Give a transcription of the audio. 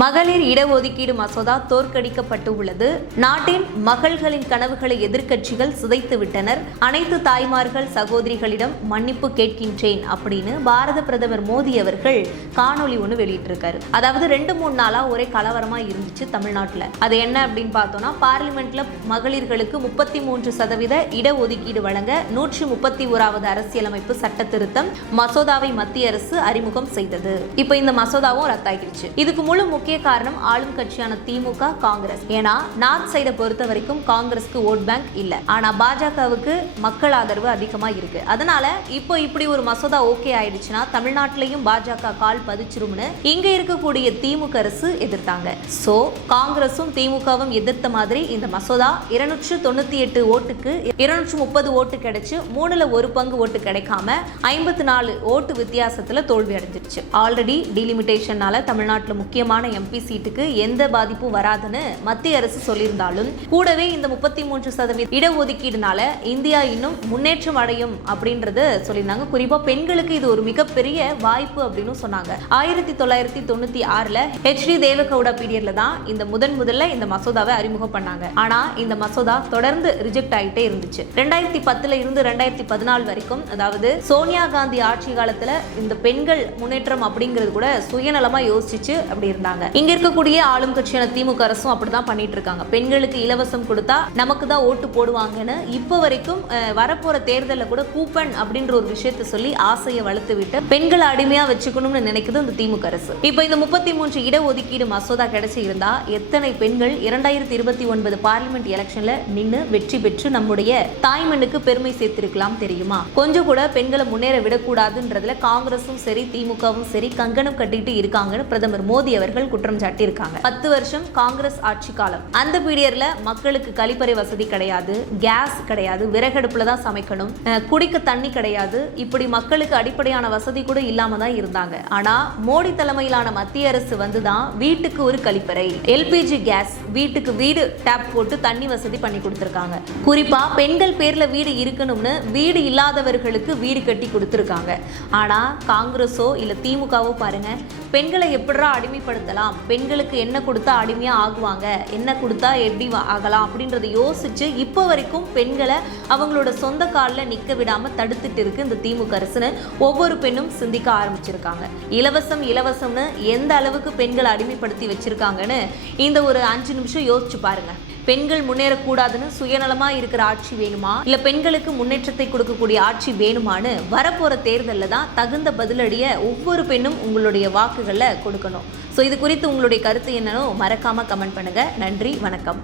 மகளிர் இடஒதுக்கீடு மசோதா தோற்கடிக்கப்பட்டு உள்ளது. நாட்டின் மகள்களின் கனவுகளை எதிர்க்கட்சிகள் சிதைத்து விட்டனர். அனைத்து தாய்மார்கள் சகோதரிகளிடம் மன்னிப்பு கேட்கின்றேன் அப்படின்னு பாரத பிரதமர் மோடி அவர்கள் காணொலி ஒன்று வெளியிட்டிருக்காரு. அதாவது 2-3 நாளா ஒரே கலவரமா இருந்துச்சு தமிழ்நாட்டில். அது என்ன அப்படின்னு பார்த்தோம்னா, பார்லிமெண்ட்ல மகளிர்களுக்கு 33% இடஒதுக்கீடு வழங்க 131வது அரசியலமைப்பு சட்ட திருத்தம் மசோதாவை மத்திய அரசு அறிமுகம் செய்தது. இப்ப இந்த மசோதாவும் ரத்தாகிடுச்சு. இதுக்கு முக்கிய காரணம் ஆளும் கட்சியான திமுக, காங்கிரஸ். ஏன்னா நார்த் சைடை பொறுத்த வரைக்கும் காங்கிரஸ்க்கு ஓட் பேங்க் இல்ல, ஆனா பாஜகவுக்கு மக்கள் ஆதரவு அதிகமா இருக்கு. அதனால இப்போ இப்படி ஒரு மசோதா ஓகே ஆயிடுச்சுன்னா தமிழ்நாட்டிலையும் பாஜக கால் பதிச்சிரும்னு இங்க இருக்கக்கூடிய திமுக அரசு எதிர்த்தாங்க. சோ காங்கிரசும் திமுகவும் எதிர்த்த மாதிரி இந்த மசோதா 298 ஓட்டுக்கு 230 ஓட்டு கிடைச்சு 1/3 பங்கு ஓட்டு கிடைக்காம 54 ஓட்டு வித்தியாசத்துல தோல்வி அடைஞ்சிருச்சு. ஆல்ரெடி டிலிமிட்டேஷனால தமிழ்நாட்டில் முக்கியமான எம்பி சீட்டுக்கு எந்த பாதிப்பும் வராதுன்னு மத்திய அரசு சொல்லியிருந்தாலும் கூடவே இந்த 33% இடஒதுக்கீடுனால இந்தியா இன்னும் முன்னேற்றம் அடையும் அப்படின்றத சொல்லியிருந்தாங்க. குறிப்பா பெண்களுக்கு இது ஒரு மிகப்பெரிய வாய்ப்பு அப்படின்னு சொன்னாங்க. 1996ல HD தேவகவுடா பீரியட்ல தான் இந்த முதல்ல இந்த மசோதாவை அறிமுகம் பண்ணாங்க. ஆனா இந்த மசோதா தொடர்ந்து ரிஜெக்ட் ஆகிட்டே இருந்துச்சு. 2010ல இருந்து 2014 வரைக்கும், அதாவது சோனியா காந்தி ஆட்சி காலத்துல இந்த பெண்கள் முன்னேற்றம் அப்படிங்கிறது கூட சுயநலமா யோசிச்சு அப்படி இருந்தாங்க. இங்க இருக்கக்கூடிய ஆளும் கட்சியான திமுக அரசும் அப்படிதான் பண்ணிட்டு இருக்காங்க. பெண்களுக்கு இலவசம் கொடுத்தா நமக்கு தான் ஓட்டு போடுவாங்கன்னு இப்ப வரைக்கும் வரப்போற தேர்தலில் கூட கூப்பன் அப்படின்ற ஒரு விஷயத்தை சொல்லி ஆசையை வளர்த்து விட்டு பெண்களை அடிமையா வச்சுக்கணும்னு நினைக்குது இந்த திமுக அரசு. இப்ப இந்த 33 இடஒதுக்கீடு மசோதா கிடைச்சி இருந்தா எத்தனை பெண்கள் 2029 பார்லிமெண்ட் எலெக்ஷன்ல நின்று வெற்றி பெற்று நம்முடைய தாய்மண்ணுக்கு பெருமை சேர்த்திருக்கலாம் தெரியுமா? கொஞ்சம் கூட பெண்களை முன்னேற விடக்கூடாதுன்றதுல காங்கிரஸும் சரி திமுகவும் சரி கங்கணம் கட்டிட்டு இருக்காங்கன்னு பிரதமர் மோடி அவர்கள் குற்றம் சாட்டி இருக்காங்க. 10 வருஷம் காங்கிரஸ் ஆட்சி காலம். அந்த பீரியட்ல மக்களுக்கு கழிப்பறை வசதி கிடையாது, கேஸ் கிடையாது, விறகடுப்புல தான் சமைக்கணும், குடிக்க தண்ணி கிடையாது. இப்படி மக்களுக்கு அடிப்படையான வசதி கூட இல்லாம தான் இருந்தாங்க. ஆனா மோடி தலைமையிலான மத்திய அரசு வந்துதான் வீட்டுக்கு ஒரு கழிப்பறை, LPG கேஸ், வீட்டுக்கு வீடு டேப் போட்டு தண்ணி வசதி பண்ணி கொடுத்திருக்காங்க. குறிப்பா பெண்கள் பேர்ல வீடு இருக்கணும்னு வீடு இல்லாதவர்களுக்கு வீடு கட்டி கொடுத்திருக்காங்க. ஆனா காங்கிரஸோ இல்ல திமுகவோ பாருங்க, பெண்களை எப்படா அடிமைப்படுத்தலாம், பெண்களுக்கு என்ன கொடுத்தா அடிமையா ஆகுவாங்க, என்ன கொடுத்தா எப்படி ஆகலாம் அப்படின்றத யோசிச்சு இப்போ வரைக்கும் பெண்களை அவங்களோட சொந்த காலில் நிற்க விடாம தடுத்துட்டு இருக்கு இந்த திமுக அரசுன்னு ஒவ்வொரு பெண்ணும் சிந்திக்க ஆரம்பிச்சிருக்காங்க. இலவசம்னு எந்த அளவுக்கு பெண்களை அடிமைப்படுத்தி வச்சிருக்காங்கன்னு இந்த ஒரு 5 நிமிஷம் யோசிச்சு பாருங்க. பெண்கள் முன்னேறக்கூடாதுன்னு சுயநலமா இருக்கிற ஆட்சி வேணுமா, இல்ல பெண்களுக்கு முன்னேற்றத்தை கொடுக்கக்கூடிய ஆட்சி வேணுமான்னு வரப்போற தேர்தலில் தான் தகுந்த பதிலடிய ஒவ்வொரு பெண்ணும் உங்களுடைய வாக்குகளை கொடுக்கணும். ஸோ இது குறித்து உங்களுடைய கருத்து என்னன்னு மறக்காம கமெண்ட் பண்ணுங்க. நன்றி, வணக்கம்.